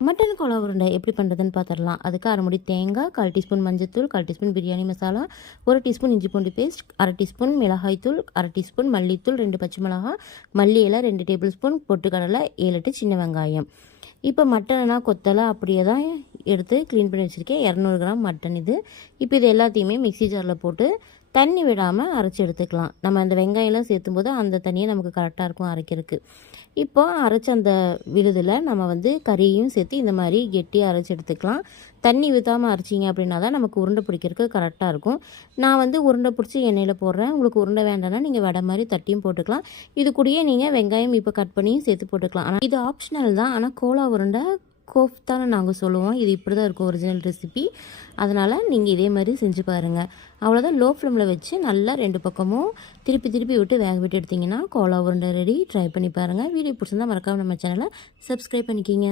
Mutton Cola உருண்டை எப்படி பண்ணுறதுன்னு பார்த்துடலாம். அதுக்கு 1/2 மூடி தேங்காய், 1/4 டீஸ்பூன் மஞ்சள்தூள், 1/4 டீஸ்பூன் பிரியாணி மசாலா, 1 டீஸ்பூன் இஞ்சி பூண்டு பேஸ்ட், 1/2 டீஸ்பூன் மிளகாய்த்தூள், 1/2 டீஸ்பூன் மல்லித்தூள், 2 பச்சை மிளகாய், மல்லி இலை 2 டேபிள் ஸ்பூன், பொட்டுக்கடலை 7 8 சின்ன வெங்காயம். இப்போ மட்டனா கொத்தலை அப்படியே தான் எடுத்து க்ளீன் பண்ணி வச்சுருக்கேன். 200 கிராம் மட்டன் இது. இப்போ இது எல்லாத்தையுமே மிக்ஸி ஜாரில் போட்டு தண்ணி விடாமல் அரைச்சி எடுத்துக்கலாம். நம்ம அந்த வெங்காயம்லாம் சேர்த்தும்போது அந்த தண்ணியை நமக்கு கரெக்டாக இருக்கும் அரைக்கிறதுக்கு. இப்போ அரைச்ச அந்த விழுதில் நம்ம கறியையும் சேர்த்து இந்த மாதிரி கெட்டியாக அரைச்சி எடுத்துக்கலாம். தண்ணி ஊற்றாமல் அரைச்சிங்க அப்படின்னா தான் நமக்கு உருண்டை பிடிக்கிறதுக்கு கரெக்டாக இருக்கும். நான் உருண்டை பிடிச்சி எண்ணெயில் போடுறேன். உங்களுக்கு உருண்டை வேண்டாம்னா நீங்கள் வடை மாதிரி தட்டியும் போட்டுக்கலாம். இது கூடயே நீங்கள் வெங்காயம் இப்போ கட் பண்ணியும் சேர்த்து போட்டுக்கலாம். ஆனால் இது ஆப்ஷனல் தான். ஆனால் கோலா உருண்டை கோஃப்தான்னு நாங்கள் சொல்லுவோம். இது இப்படி தான் இருக்கும் ஒரிஜினல் ரெசிபி. அதனால் நீங்கள் இதே மாதிரி செஞ்சு பாருங்கள். அவ்வளோதான். லோ ஃப்ளேமில் வச்சு நல்லா 2 பக்கமும் திருப்பி திருப்பி விட்டு வேக விட்டு எடுத்திங்கன்னா கோலா உருண்டை ரெடி. ட்ரை பண்ணி பாருங்கள். வீடியோ பிடிச்சிருந்தா மறக்காமல் நம்ம சேனலை சப்ஸ்கிரைப் பண்ணிக்கிங்க.